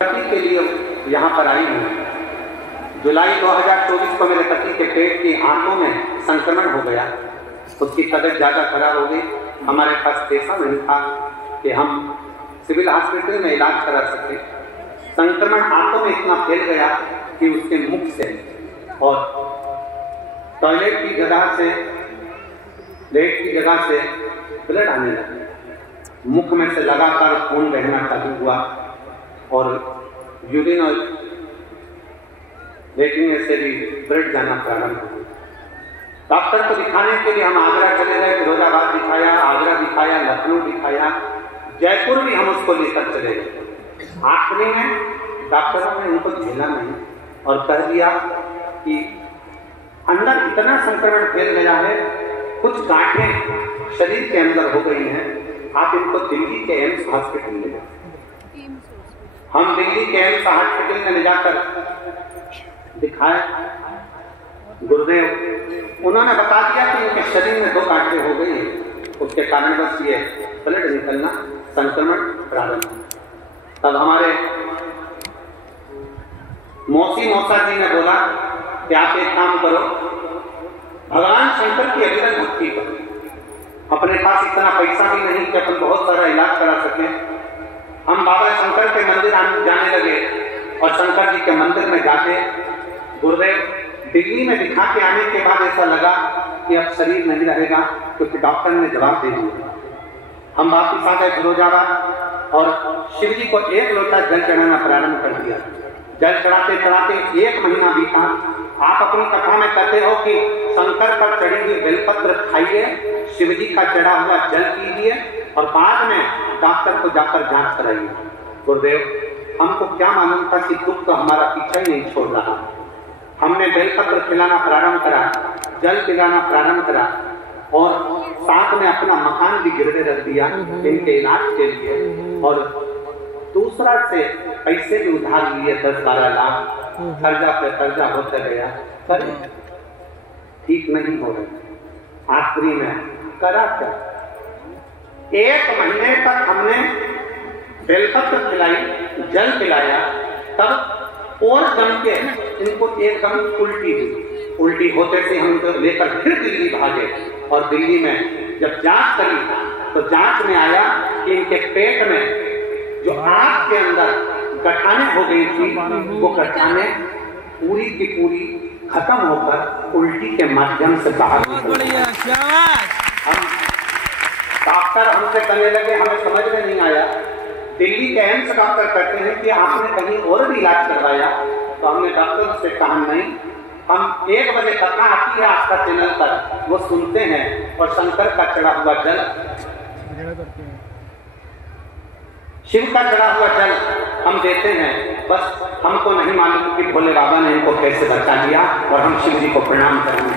के लिए यहाँ पर आई हूँ। जुलाई 2024 को मेरे पति के पेट की आंतों में संक्रमण हो गया। उसकी तबीयत ज़्यादा खराब हो गई। हमारे पास पैसा नहीं था कि हम सिविल हॉस्पिटल में इलाज करा सके। संक्रमण आंतों में इतना फैल गया कि उसके मुख से और टॉयलेट की जगह से, लेट की जगह से ब्लड आने लगा। मुख में से लगातार खून बहना चालू हुआ और यूरिन और लेटरिन में से भी ब्लड जाना प्रारंभ हुआ। डॉक्टर को दिखाने के लिए हम आगरा चले गए, फिरोजाबाद दिखाया, आगरा दिखाया, लखनऊ दिखाया, जयपुर भी हम उसको लेकर चले गए। आखिरी में डॉक्टरों ने उनको झेला नहीं और कह दिया कि अंदर इतना संक्रमण फैल गया है, कुछ गांठें शरीर के अंदर हो गई हैं, आप इनको दिल्ली के एम्स हॉस्पिटल ले जाओ। हम दिल्ली के एम्स हॉस्पिटल में ले जाकर दिखाए। गुरुदेव उन्होंने बता दिया कि इनके शरीर में 2 गांठें हो गई हैं, उसके कारण बस ये ब्लड निकलना, संक्रमण प्रारंभ। तब हमारे मौसा जी ने बोला कि आप एक काम करो, भगवान शंकर की अविरत भक्ति करो। अपने पास इतना पैसा भी नहीं कि अपन बहुत सारा इलाज करा सके। हम बाबा शंकर के मंदिर जाने लगे और शंकर जी के मंदिर में जाके गुरुदेव दिल्ली में दिखा के आने के बाद ऐसा लगा कि अब शरीर नहीं रहेगा, क्योंकि डॉक्टर ने जवाब दे दिया। हम वापिस आ गए फिरोजाबाद और शिव जी को 1 लोटा जल चढ़ाना प्रारंभ कर दिया। जल चढ़ाते चढ़ाते 1 महीना बीता। आप अपनी कथा में कहते हो कि शंकर पर चढ़ी हुई बेलपत्र खाइए, शिव जी का चढ़ा हुआ जल पीजिए और बाद में डॉक्टर को जाकर जांच कराइए। गुरुदेव हमको क्या मालूम था कि दुख तो हमारा पीछा ही नहीं छोड़ रहा। हमने बेलपत्र खिलाना प्रारंभ करा, जल पिलाना प्रारंभ करा और साथ में अपना मकान भी गिरवे रख दिया इनके इलाज के लिए। और दूसरा से पैसे भी उधार लिए 10-12 लाख, कर्जा पे कर्जा होता गया। पर ठीक नहीं हो रहा। आखिरी में करा क्या, 1 महीने तक हमने बेलपत्र खिलाई, जल पिलाया, तब और जम के इनको एकदम उल्टी हुई। उल्टी होते से हम इनको लेकर फिर दिल्ली भागे और दिल्ली में जब जांच करी तो जांच में आया कि इनके पेट में जो आंत के अंदर गठाने हो गई थी, वो गठाने पूरी की पूरी खत्म होकर उल्टी के माध्यम से बाहर निकल गई। हम डॉक्टर हमसे कहने लगे, हमें समझ में नहीं आया। दिल्ली के एम्स डॉक्टर कहते हैं कि आपने कहीं और भी इलाज करवाया? तो हमने डॉक्टर से कहा नहीं, हम 1 बजे कथा आती है आस्था चैनल पर, वो सुनते हैं और शंकर का चढ़ा हुआ जल, शिव का चढ़ा हुआ जल हम देते हैं। बस हमको नहीं मालूम कि भोले बाबा ने इनको कैसे बचा लिया और हम शिव जी को प्रणाम करेंगे।